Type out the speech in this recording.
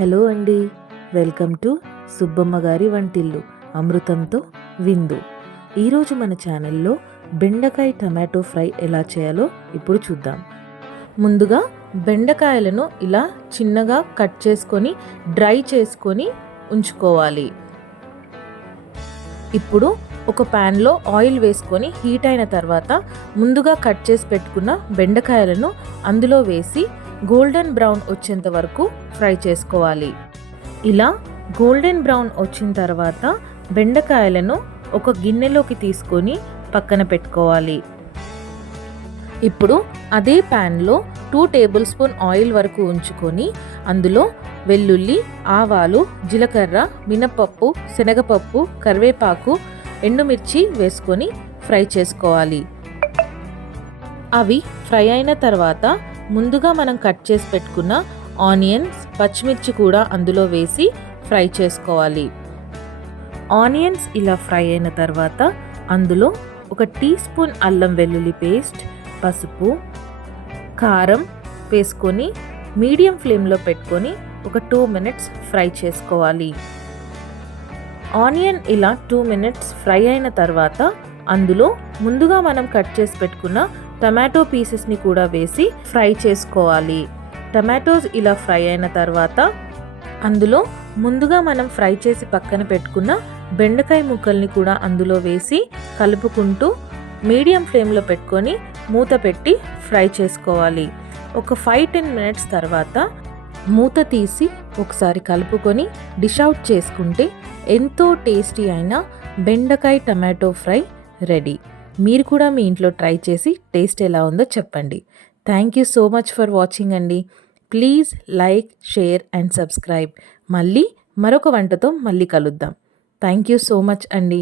Hello అండి, welcome to Subbamma గారి వంటిల్లు అమృతంతో విందు. ఈరోజు మన ఛానల్లో బెండకాయ టమాటో ఫ్రై ఎలా చేయాలో ఇప్పుడు చూద్దాం. ముందుగా బెండకాయలను ఇలా చిన్నగా కట్ చేసుకొని డ్రై చేసుకొని ఉంచుకోవాలి. ఇప్పుడు ఒక ప్యాన్లో ఆయిల్ వేసుకొని హీట్ అయిన తర్వాత ముందుగా కట్ చేసి పెట్టుకున్న బెండకాయలను అందులో వేసి గోల్డెన్ బ్రౌన్ వచ్చేంత వరకు ఫ్రై చేసుకోవాలి. ఇలా గోల్డెన్ బ్రౌన్ వచ్చిన తర్వాత బెండకాయలను ఒక గిన్నెలోకి తీసుకొని పక్కన పెట్టుకోవాలి. ఇప్పుడు అదే ప్యాన్లో 2 టేబుల్ స్పూన్ ఆయిల్ వరకు ఉంచుకొని అందులో వెల్లుల్లి, ఆవాలు, జీలకర్ర, మినపప్పు, శనగపప్పు, కరివేపాకు, ఎండుమిర్చి వేసుకొని ఫ్రై చేసుకోవాలి. అవి ఫ్రై అయిన తర్వాత ముందుగా మనం కట్ చేసి పెట్టుకున్న ఆనియన్స్, పచ్చిమిర్చి కూడా అందులో వేసి ఫ్రై చేసుకోవాలి. ఆనియన్స్ ఇలా ఫ్రై అయిన తర్వాత అందులో 1 టీ స్పూన్ అల్లం వెల్లుల్లి పేస్ట్, పసుపు, కారం వేసుకొని మీడియం ఫ్లేమ్లో పెట్టుకొని ఒక 2 మినిట్స్ ఫ్రై చేసుకోవాలి. ఆనియన్ ఇలా 2 మినిట్స్ ఫ్రై అయిన తర్వాత అందులో ముందుగా మనం కట్ చేసి పెట్టుకున్న టమాటో పీసెస్ని కూడా వేసి ఫ్రై చేసుకోవాలి. టమాటోస్ ఇలా ఫ్రై అయిన తర్వాత అందులో ముందుగా మనం ఫ్రై చేసి పక్కన పెట్టుకున్న బెండకాయ ముక్కల్ని కూడా అందులో వేసి కలుపుకుంటూ మీడియం ఫ్లేమ్లో పెట్టుకొని మూత పెట్టి ఫ్రై చేసుకోవాలి. ఒక 5-10 మినిట్స్ తర్వాత మూత తీసి ఒకసారి కలుపుకొని డిష్ అవుట్ చేసుకుంటే ఎంతో టేస్టీ అయిన బెండకాయ టమాటో ఫ్రై రెడీ. మీరు కూడా మీ ఇంట్లో ట్రై చేసి టేస్ట్ ఎలా ఉందో చెప్పండి. Thank you so much for watching అండి. Please like, share and subscribe. మళ్ళీ మరొక వంటతో మళ్ళీ కలుద్దాం. థ్యాంక్ యూ సో మచ్ అండి.